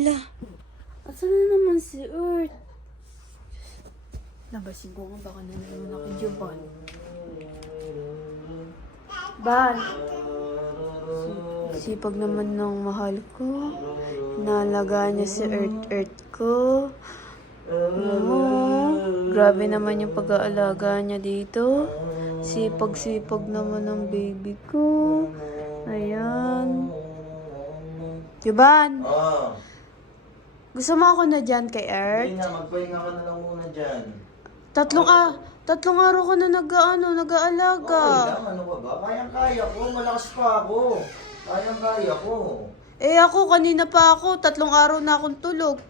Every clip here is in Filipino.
Hala, asan na naman si Earth? Labasin ko nga baka na naman ako dyan, Ban. Ban. Si- Sipag naman ng mahal ko. Nalaga niya si Earth Earth ko. Oo. Grabe naman yung pag-aalaga niya dito. Sipag-sipag naman ng baby ko. Ayan. Yuban, Ah, gusto mo ako na dyan kay Earth? hindi na, magpahinga ka na lang muna dyan. Tatlong ah, tatlong araw ko na nag-ano, nag-aalaga. Okay lang, ano ka ba? Kayang-kaya ko, malakas pa ako. Kayang-kaya ko. Eh ako, kanina pa ako, tatlong araw na akong tulog.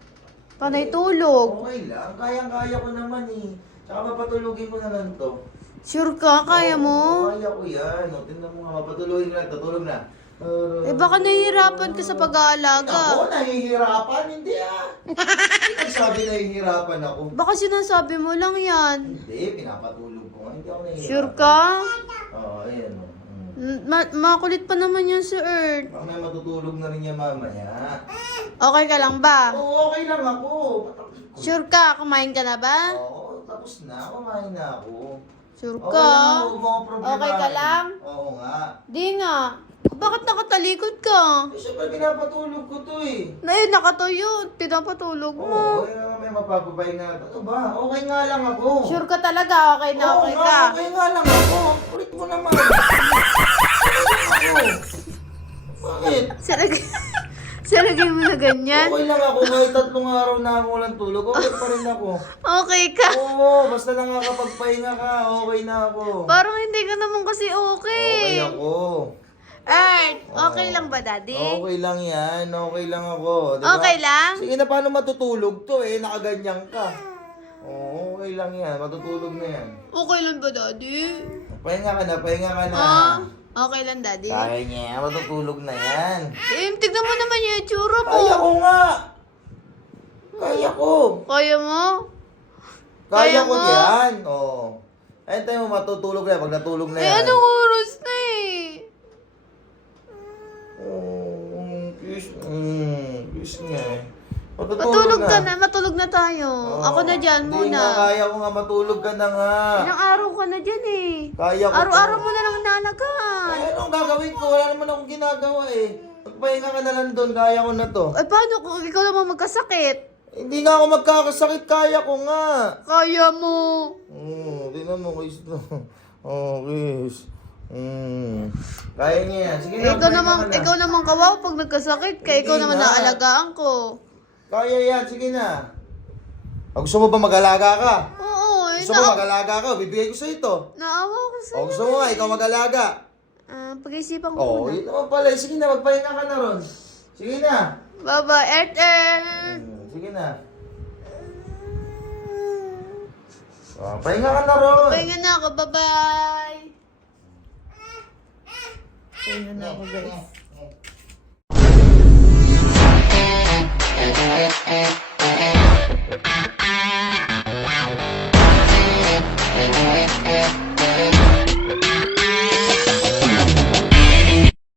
Panay tulog. Okay lang, kayang-kaya ko naman eh. Tsaka mapatulugin ko na lang to. Sure ka, kaya Oo, mo? Kaya ko yan. O, tingnan mo nga, mapatulugin na, tutulog na. Uh, Eh baka nahihirapan ka sa Ako, pag-aalaga. nahihirapan? Hindi ah. Hindi nagsabi nahihirapan ako. Baka sinasabi mo lang yan. Hindi, pinapatulog ko nga. Hindi ako nahihirapan. Sure ka? Oo, ayan o. Mm. Mm, Ma- makulit pa naman yan si Earth. Mamaya matutulog na rin niya mamaya. Okay ka lang ba? Oo, okay lang ako. Sure ka? Kumain ka na ba? Oo, tapos na. Kumain na ako. Sure Okay ka? lang, akong problemahin. Okay ka lang? Oo nga. Di nga. Bakit nakatalikod ka? Eh, syempre pinapatulog ko to eh. Na eh, nakatuyo. Pinapatulog Oo, mo. eh, mamaya mapapapahinga. Ano ba? Okay nga lang ako. Sure ka talaga? Okay na Oo okay nga, ka? okay nga lang ako. Kulit mo naman. Okay lang ako. Bakit? Salagay, salagay mo na ganyan? Okay lang ako. Kahit tatlong araw na ako walang tulog, okay pa rin ako. Okay ka? Oo, basta lang nakakapagpahinga ka, okay na ako. Parang hindi ka naman kasi Okay okay. ako. Earth, okay lang ba, Daddy? Okay lang yan, okay lang ako. di ba? Okay lang? Sige na, paano matutulog to eh? Nakaganyan ka. Oo, okay lang yan. Matutulog na yan. Okay lang ba, Daddy? Pahinga ka na, pahinga ka na. Ah, okay lang, Daddy. Kaya niya, matutulog na yan. Eh, tignan mo naman yung itsura mo. Kaya ko nga. Kaya ko. Kaya mo? Kaya, Kaya ko mo? yan. Oo. Ayun tayo mo matutulog na yan. Pag natulog na Eh, yan. anong oras na eh? Oh, kiss. Mm, kiss nga eh. Matutulog Matulog ka na, tayo. Oo. Ako na dyan Hindi nga, muna. kaya ko nga matulog ka na nga. Ilang araw ka na dyan eh. Kaya ko Araw-araw to. mo na lang nalagaan. Eh, anong gagawin ko? Wala naman akong ginagawa eh. Magpahinga ka na lang doon, kaya ko na to. Eh, paano kung ikaw naman magkasakit? Hindi nga ako magkakasakit, kaya ko nga. Kaya mo. Hmm, tingnan mo, to. Oh, kiss. Hmm. Kaya niya yan. Sige ikaw na, magpahinga naman, ka na. ikaw naman kawaw pag nagkasakit. Kaya ikaw Hindi naman nga. naalagaan ko. Kaya yan, sige na. Ah, gusto mo ba mag-alaga ka? Oo, eh, Gusto mo na- mag-alaga ka? Bibigay ko sa ito. naawa ko O sa'yo. gusto mo nga, ikaw mag-alaga. Ah, pag-isipan ko Oo, oh, muna. yun naman pala. Sige na, magpahinga ka na ron. Sige na. Earth Earth. Hmm, sige na. Oh, pahinga ka na ron. Pahinga na ako, bye-bye. Pahinga na ako, guys. yeah.